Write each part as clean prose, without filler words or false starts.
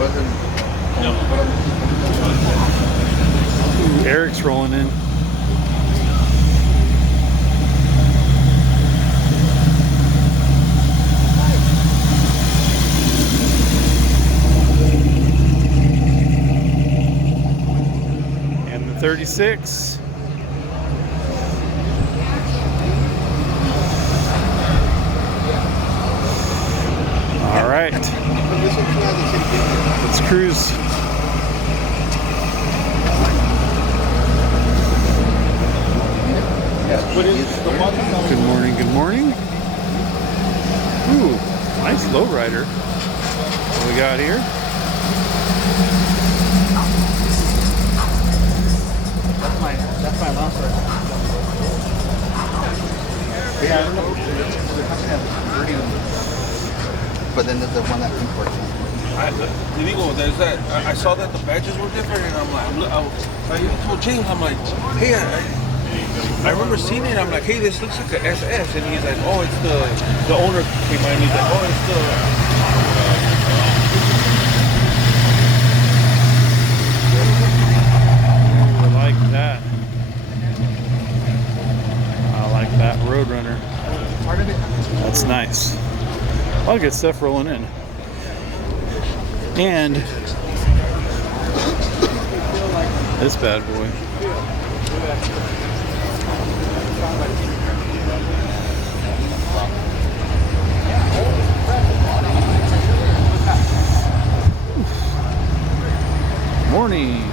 Ooh, Eric's rolling in. And the 36. All right, let's cruise. Good morning, good morning. Ooh, nice lowrider. What we got here? That's my last one. Yeah, I don't know. But then there's the one that imports it. There's that. I saw that the badges were different, and I'm like, I told James, I'm like, hey, I remember seeing it. I'm like, hey, this looks like an SS, and he's like, oh, it's the owner came by and he's like, oh, it's the. I like that. I like that Roadrunner. That's nice. A lot of good stuff rolling in. And this bad boy. Morning.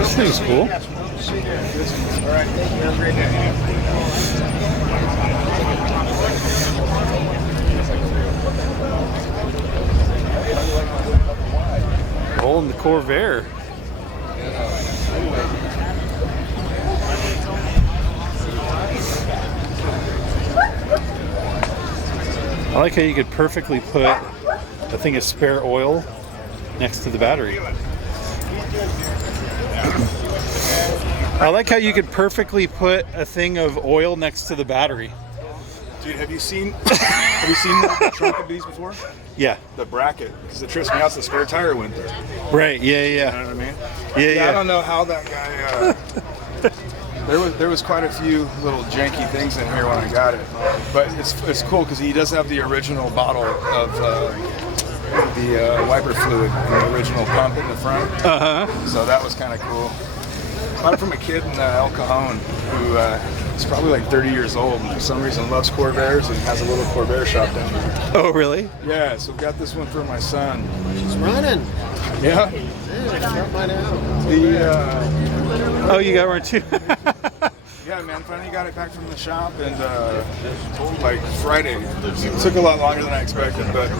This thing's cool. All right, thank you. Have a great day. Rolling the Corvair. I like how you could perfectly put a thing of spare oil next to the battery. I like how you could perfectly put a thing of oil next to the battery. Dude, have you seen the trunk of these before? Yeah. The bracket, because it trips me out. The spare tire went there. Right. Yeah. You Yeah. know what I mean? Yeah. I don't know how that guy. There was quite a few little janky things in here when I got it, but it's cool because he does have the original bottle of the wiper fluid and the original pump in the front. So that was kind of cool. Bought it from a kid in El Cajon who is probably like 30 years old and for some reason loves Corvairs and has a little Corvair shop down there. Oh, really? Yeah, so got this one for my son. She's running. Yeah. Start mine out. The Oh, you got one too. yeah, man. Finally got it back from the shop and like Friday. It took a lot longer than I expected, but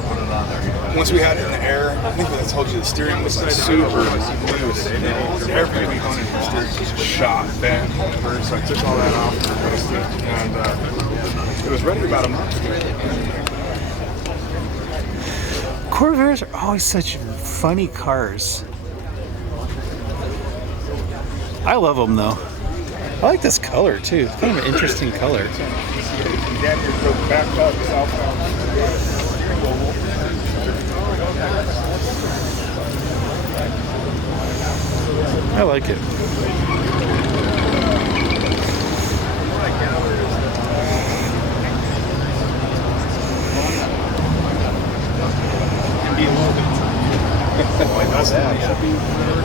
once we had it in the air, I think I told you the steering was like super loose. Every component of the steering was shot, bent, over. So I took all that off and replaced it, and it was ready about a month ago. Corvairs are always such funny cars. I love them though. I like this color too. It's kind of an interesting color. I like it.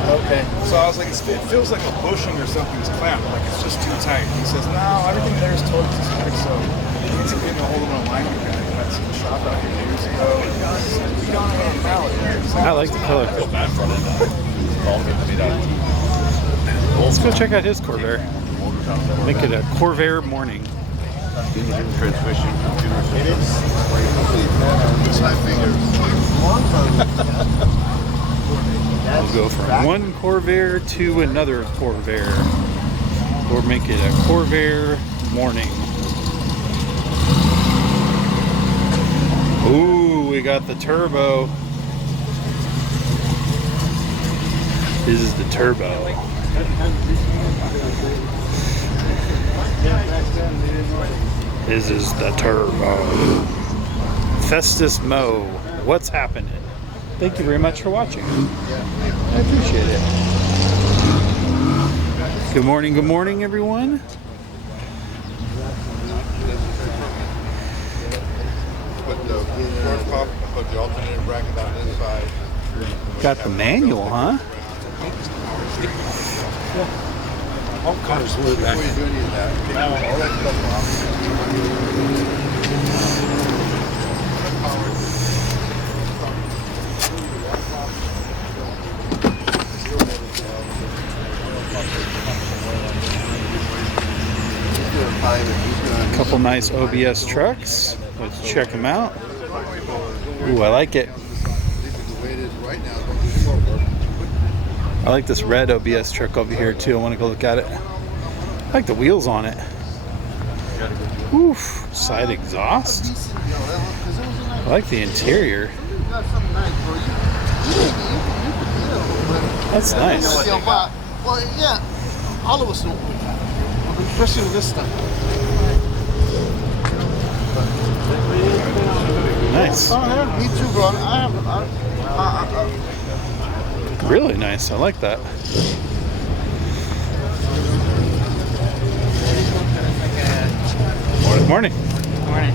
Okay. So I was like, it feels like a bushing or something's clamped, like it's just too tight. He says, no, everything there is totally tight, so he needs to get a hold of an alignment guy. That's in the shop out here years ago. We don't have a pallet. I like the color. Let's go check out his Corvair. Make it a Corvair morning. Transmission. It is. It's my fingers. We'll go from one Corvair to another Corvair. Or make it a Corvair morning. Ooh, we got the turbo. This is the turbo. This is the turbo. Festus Mo, what's happening? Thank you very much for watching. I appreciate it. Good morning, everyone. Put the first pump, put the alternator bracket on this side. Got the manual, huh? All cars were back. Before you do any of that, take all that stuff A couple nice OBS trucks. Let's check them out. Ooh, I like it. I like this red OBS truck over here too. I want to go look at it. I like the wheels on it. Oof, side exhaust. I like the interior. That's nice. Well, yeah, all of us know. Especially with this stuff. Nice. Oh, yeah, me too, bro. Really nice. I like that. Morning. Morning.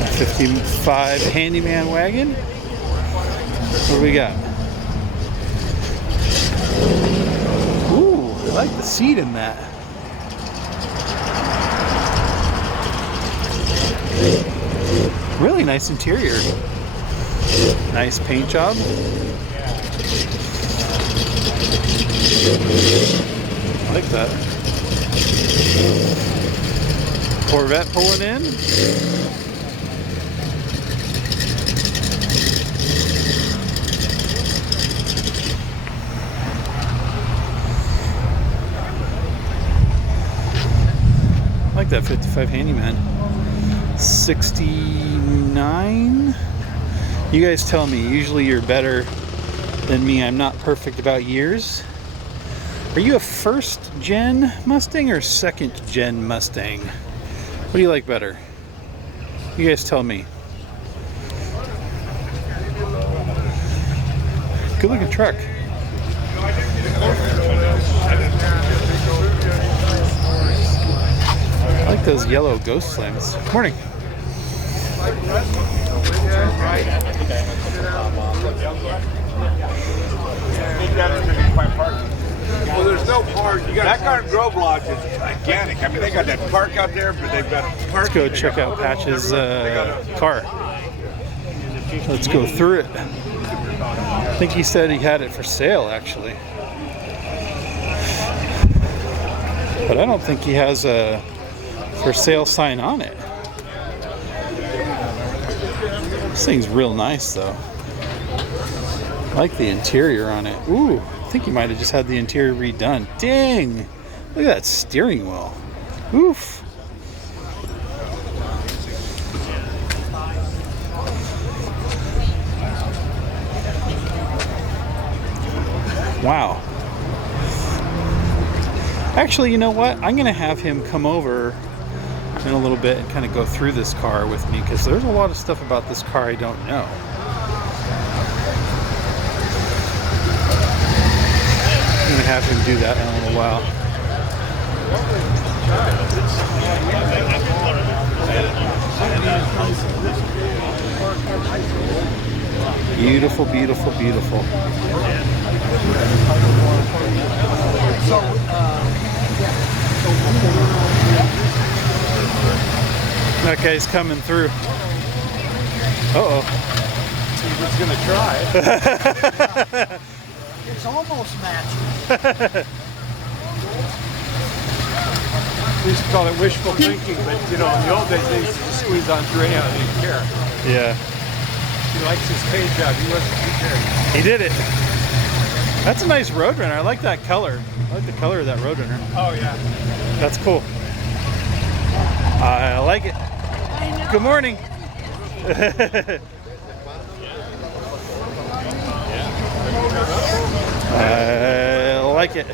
A 55 handyman wagon. What do we got? Ooh, I like the seat in that. Really nice interior. Nice paint job. I like that. Corvette pulling in. I like that 55 handyman. 69. You guys tell me. Usually you're better than me. I'm not perfect about years. Are you a first gen Mustang or second gen Mustang? What do you like better? You guys tell me. Good looking truck. I like those yellow ghost flames. Morning. Well, there's no park. That Garden Grove Lodge is gigantic. I mean, they got that park out there, but they've got a park. Let's go check out Patch's car. Let's go through it. I think he said he had it for sale, actually. But I don't think he has a for sale sign on it. This thing's real nice, though. I like the interior on it. Ooh, I think he might have just had the interior redone. Dang! Look at that steering wheel. Oof! Wow. Actually, you know what? I'm going to have him come over in a little bit and kind of go through this car with me, because there's a lot of stuff about this car I don't know. I'm going to have him do that in a little while. Beautiful, beautiful, beautiful. That guy's coming through. Uh-oh. He's gonna try. It's almost matching. We used to call it wishful thinking, but you know, in the old days they used to squeeze on through anyhow, they didn't care. Yeah. He likes his paint job. He cared. He did it. That's a nice Roadrunner. I like that color. I like the color of that Roadrunner. Oh yeah. That's cool. I like it. Good morning. I like it.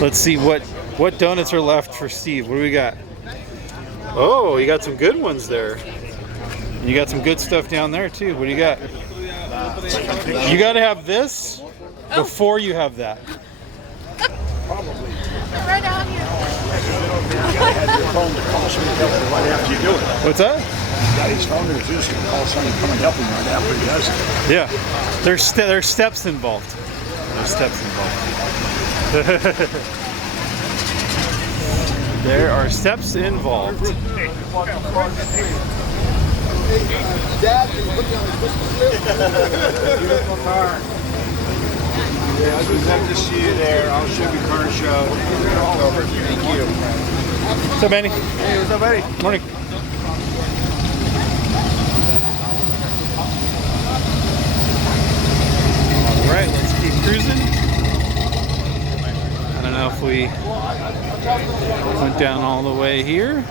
Let's see what donuts are left for Steve. What do we got? Oh, you got some good ones there. You got some good stuff down there too. What do you got? You got to have this before you have that. Right down here. What's that? He's phone to this and call somebody to come and help him right after he does it. Yeah, there's steps involved. There's steps involved. There are steps involved. Dad, can you put me on the Christmas list? Beautiful car. Yeah, I'd love to see you there. I'll show you car show. Thank you. What's up, Manny? Hey, what's up, buddy? Morning. All right, let's keep cruising. I don't know if we went down all the way here.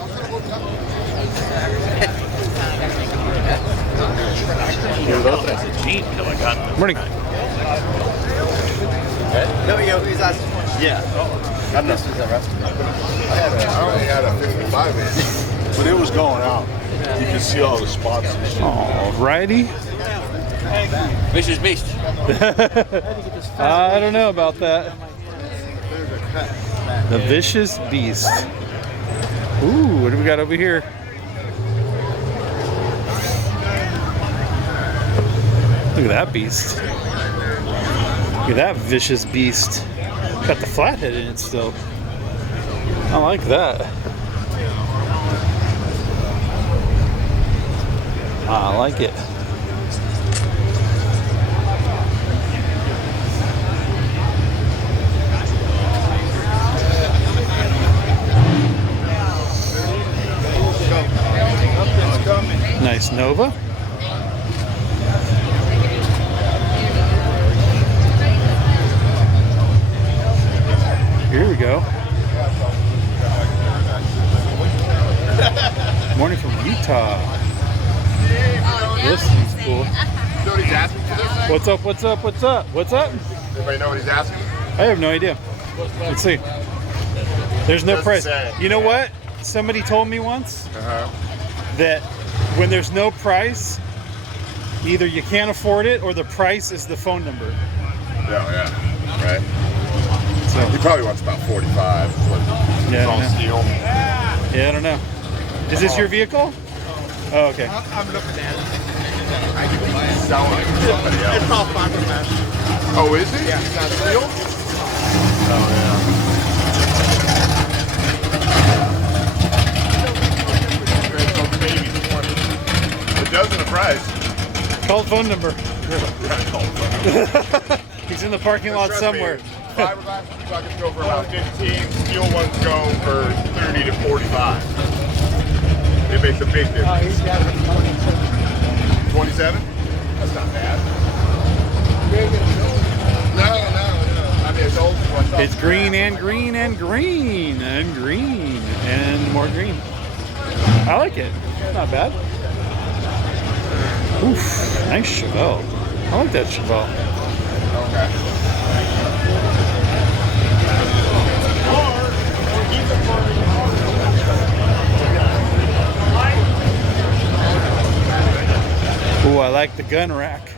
Morning. I only had a 55 inch, but it was going out. You can see all the spots. Alrighty. Vicious Beast. I don't know about that. The Vicious Beast. Ooh, what do we got over here? Look at that beast. Look at that Vicious Beast. Got the flathead in it still. I like that. I like it. Nice Nova. Here we go. Morning from Utah. This is cool. You know what he's asking for this thing? What's up? What's up? What's up? What's up? Anybody know what he's asking? I have no idea. Let's see. There's no Doesn't price. say. You know what? Somebody told me once that when there's no price, either you can't afford it or the price is the phone number. Yeah, right. So He probably wants about 45. Yeah, It's all I know. steel. yeah, I don't know. Is this your vehicle? Oh, okay. I'm looking at it. I could sell it to somebody else. It's all fiberglass. Oh, is it? Yeah. It's not steel? Oh, yeah. It does in the price. Call phone number. He's in the parking lot Trust somewhere. me, fiberglass buckets go for about 15. Steel ones go for 30 to 45. It makes a big difference. 27? That's not bad. No. I mean, it's old. It's green and green and green and green and more green. I like it. Not bad. Oof, nice Chevelle. I like that Chevelle. Ooh, I like the gun rack.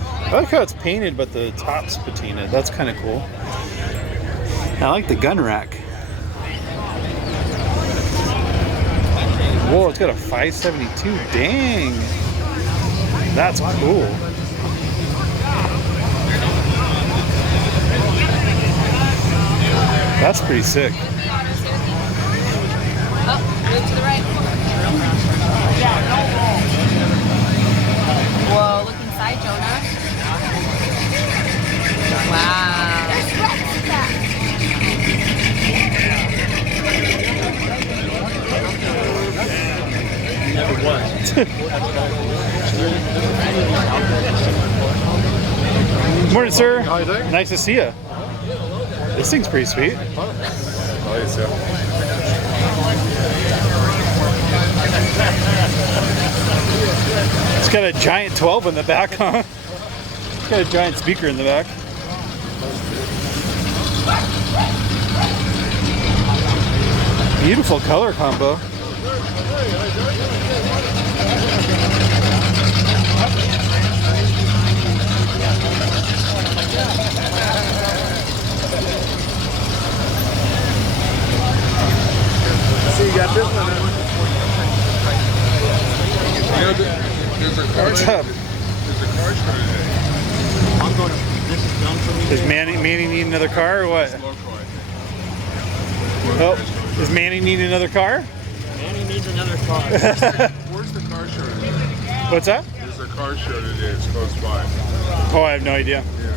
I like how it's painted, but the top's patinaed. That's kind of cool. I like the gun rack. Whoa, it's got a 572. Dang. That's cool. That's pretty sick. Oh, move to the right. Whoa, look inside, Jonah. Wow. Morning, sir. How you doing? Nice to see you. This thing's pretty sweet. Nice, yeah. It's got a giant 12 in the back, huh? It's got a giant speaker in the back. Beautiful color combo. So you got this one. There's a car. What's up? There's a car show today. I'm going to, this is done for me. Does Manny need another car or what? Local, I think. Oh, does Manny need another car? Manny needs another car. Where's the car show today? What's that? There's a car show today. It's close by. Oh, I have no idea. Yeah.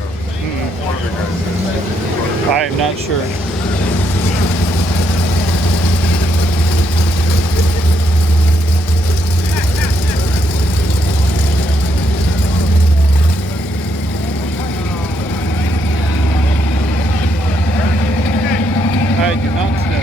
One of the guys says. I am not sure. I do not know.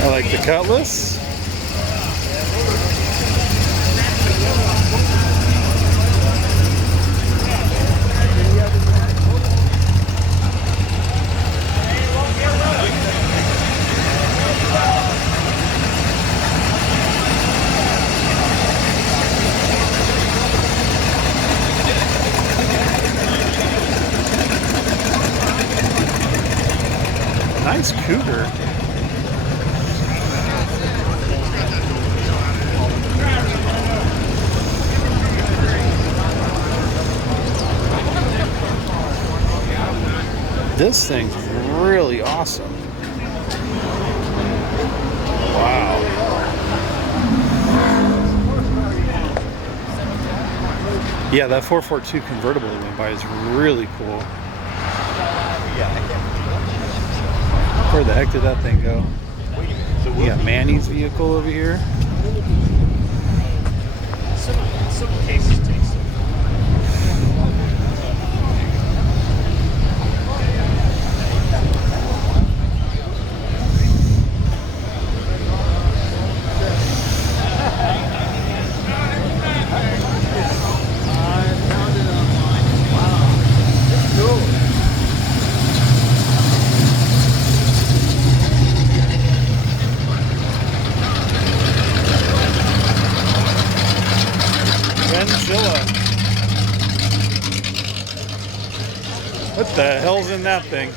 I like the Cutlass. Nice Cougar. This thing's really awesome. Wow. Yeah, that 442 convertible that went by is really cool. Where the heck did that thing go? You got Manny's vehicle over here. Some cases take some. What the hell's in that thing?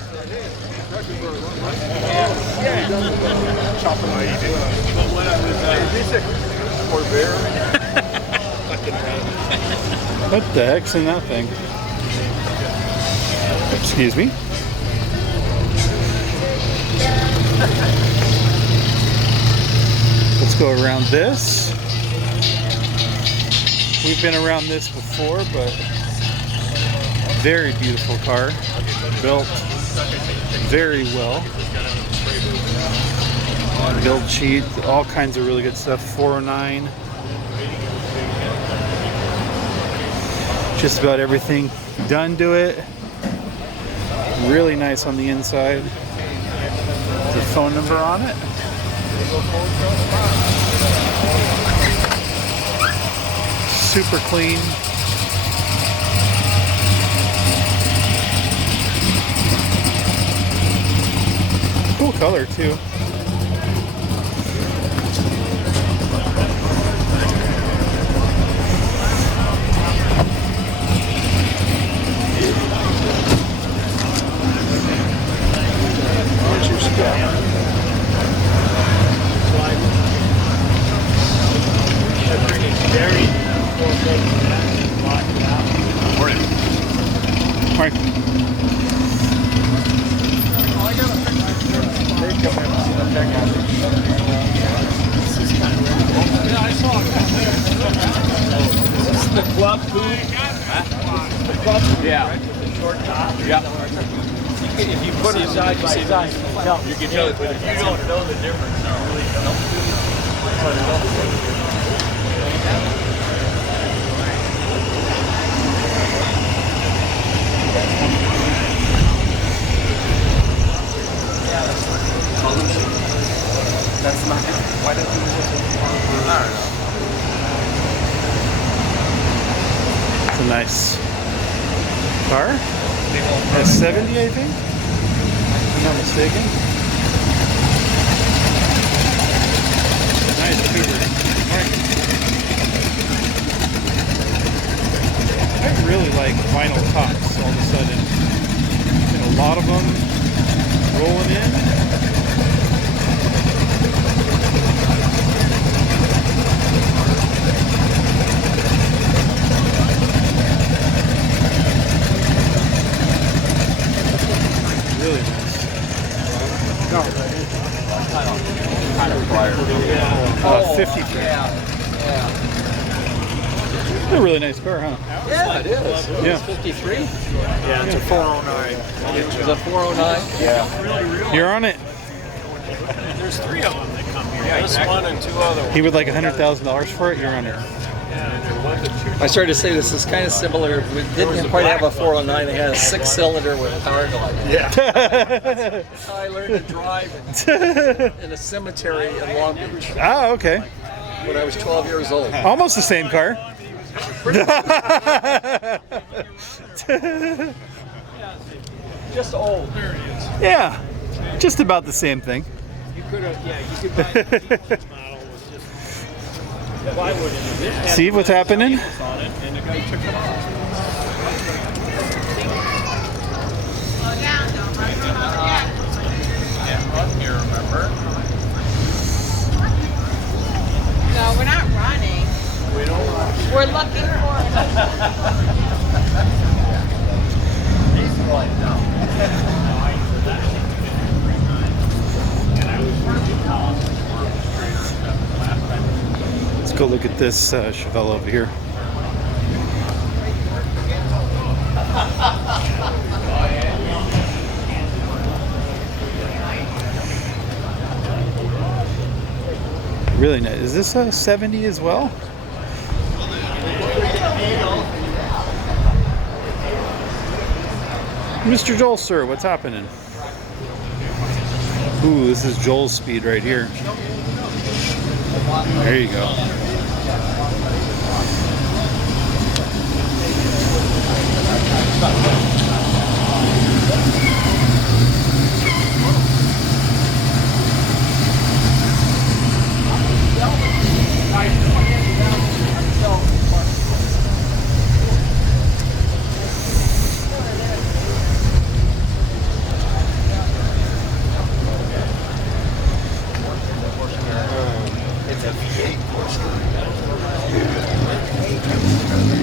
What the heck's in that thing? Excuse me. Let's go around this. We've been around this before, but very beautiful car. Built very well. Build sheet, all kinds of really good stuff. 409. Just about everything done to it. Really nice on the inside. There's a phone number on it. Super clean. Cool color too. The club food. The club food. Yeah. The short top. Yeah. If you put it aside, you see that. You can tell it, but if you don't know the difference, you really That's not. Why don't you just? I don't know. It's a nice car. A 70, I think. If I'm not mistaken. Nice cougar. I really like vinyl tops all of a sudden. And a lot of them rolling in. Really nice. No. Kind of flyer. 53. A really nice car, huh? Yeah, it is. Yeah. 53? Yeah, it's a 409. It's a 409? Yeah. You're on it. There's 3 of them that come here. This one and 2 other ones. He would like $100,000 for it. You're on it. I started to say this is kind of similar. We didn't quite have a 409. It had a 6-cylinder with power glide. Yeah. That's how I learned to drive in a cemetery in Long Beach Oh, okay. when I was 12 years old. Almost the same car. Just old. Yeah, just about the same thing. You could have, yeah, you could buy this model with just plywood in it. This had See what's happening? wheels on it, and the guy took it off. Slow down, don't run from over yet. Can't run here, remember? No, we're not running. We don't run. We're looking for it. He's slowing down. Let's go look at this Chevelle over here. Really nice. Is this a 70 as well? Mr. Joel, sir, what's happening? Ooh, this is Joel's speed right here. There you go.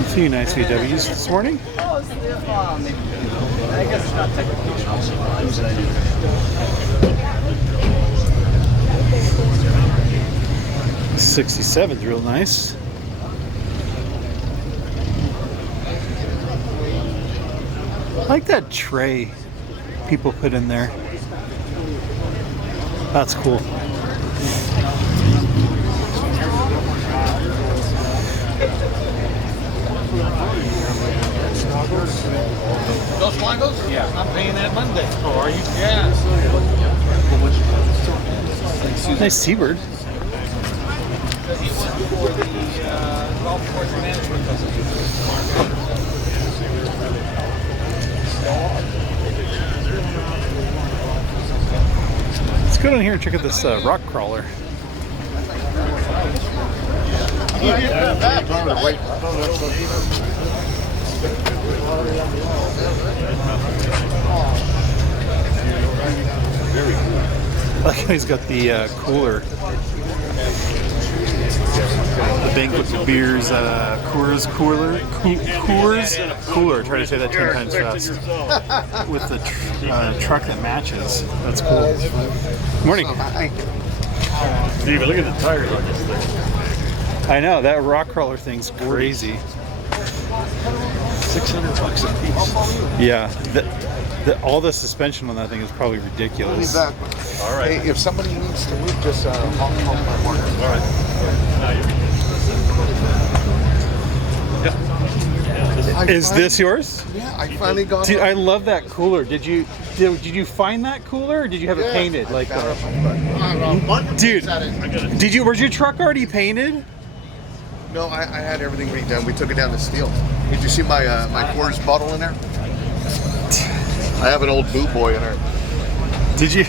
A few nice VWs this morning. I guess it's not technically 67's real nice. I like that tray people put in there. That's cool. Those Flangos? Yeah. I'm paying that Monday. Oh, are you? Yeah. Nice Seabird. He went for the golf course management Let's go down here and check out this rock crawler. I like how he's got the cooler. The banquet beers, Coors cooler. Try to say that 10 times fast. With the truck that matches. That's cool. Morning. Steven, look at the tires on this thing. I know, that rock crawler thing's crazy. $600 a piece. Yeah, all the suspension on that thing is probably ridiculous. All right. Hey, if somebody needs to move, just call my work. All right. Is this yours? Yeah, I finally got Dude, it. I love that cooler. Did you find that cooler, or did you have it painted? Like, dude, was your truck already painted? No, I had everything redone. We took it down to steel. Did you see my my Coors bottle in there? I have an old Boo Boy in there. Did you?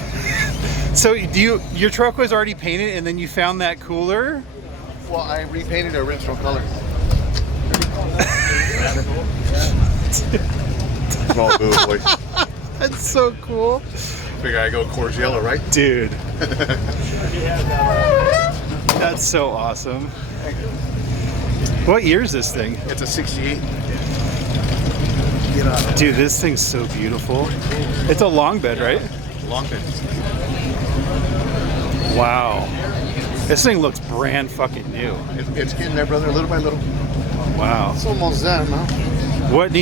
So your truck was already painted, and then you found that cooler? Well, I repainted the original color. Small Boo Boy. That's so cool. Figure I go Coors Yellow, right? Dude. That's so awesome. What year is this thing? It's a 68. Dude, this thing's so beautiful. It's a long bed, right? Long bed. Wow. This thing looks brand fucking new. It's getting there, brother, little by little. Wow. It's almost there, man. What do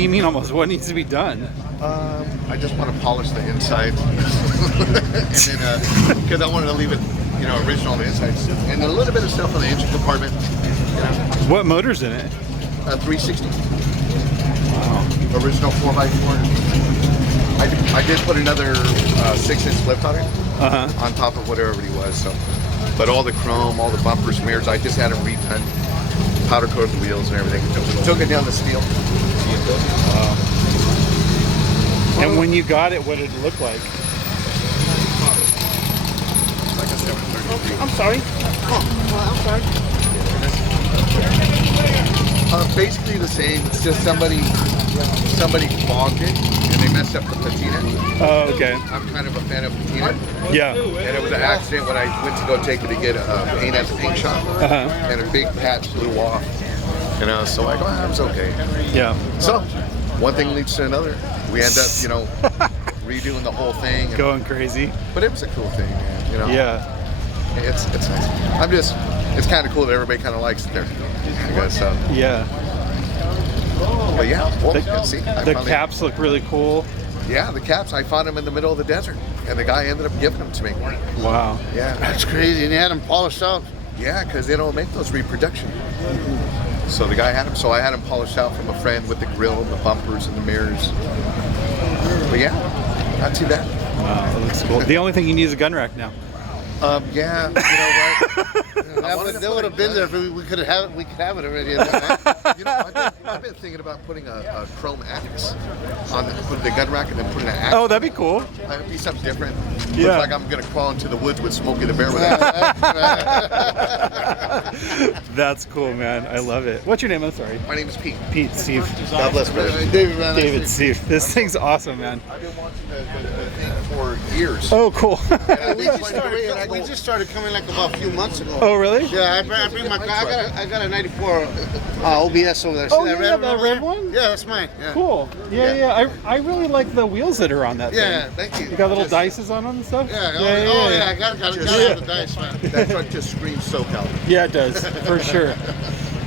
you mean almost? What needs to be done? I just want to polish the inside. Because I wanted to leave it, original on the inside. And a little bit of stuff on the engine compartment. What motor's in it? 360. Wow. Original 4x4. I did put another 6-inch lift on it, on top of whatever it was. So, but all the chrome, all the bumpers, mirrors, I just had them redone, powder coated the wheels and everything. Took it down to steel. Wow. And when you got it, what did it look like? Like a 730. I'm sorry. Oh, I'm sorry. Basically the same. It's just somebody clogged it and they messed up the patina. Oh, okay. I'm kind of a fan of patina. Yeah. And it was an accident when I went to go take it to get paint at the paint shop, and a big patch blew off. So I go, it was okay. Yeah. So one thing leads to another. We end up, redoing the whole thing. And, Going crazy. but it was a cool thing, man. Yeah. It's nice. It's kind of cool that everybody kind of likes it there. I guess so. Yeah. But yeah, well, you can see. The caps look really cool. Yeah, the caps. I found them in the middle of the desert, and the guy ended up giving them to me. Wow. Yeah. That's crazy. And they had them polished out. Yeah, because they don't make those reproduction. So the guy had them. So I had them polished out from a friend with the grill and the bumpers and the mirrors. But yeah, not too bad. Wow, that looks cool. The only thing you need is a gun rack now. Yeah, you know what? They would have been there if we could have it. We could have it already. I've been thinking about putting a chrome axe on the gun rack and then putting an axe. Oh, that'd be cool. That'd be something different. Yeah. Looks like I'm gonna crawl into the woods with Smokey the Bear with that. That's cool, man. I love it. What's your name? I'm sorry. My name is Pete. Pete, Steve. God bless, brother. David, Steve. This thing's awesome, man. I've been watching the thing for years. Oh, cool. We just started coming like about a few months ago. Oh, really? Yeah, I bring my car. I got a '94 OBS over there. See Oh, that yeah, red that one red there? one? Yeah, that's mine. Yeah. Cool. Yeah. I really like the wheels that are on that Yeah, thing. thank you. You got little dices on them and stuff? Yeah. I got have the dice, man. That truck just screams SoCal. Yeah, it does, for sure.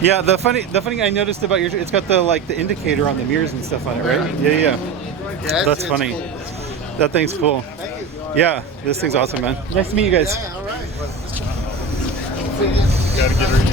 Yeah, the funny thing I noticed about yours, it's got the indicator on the mirrors and stuff on it, right? Yeah. Yeah, That's funny. Cool. That thing's cool. Yeah, this thing's awesome, man. Nice to meet you guys. Yeah, all right. Gotta get her in.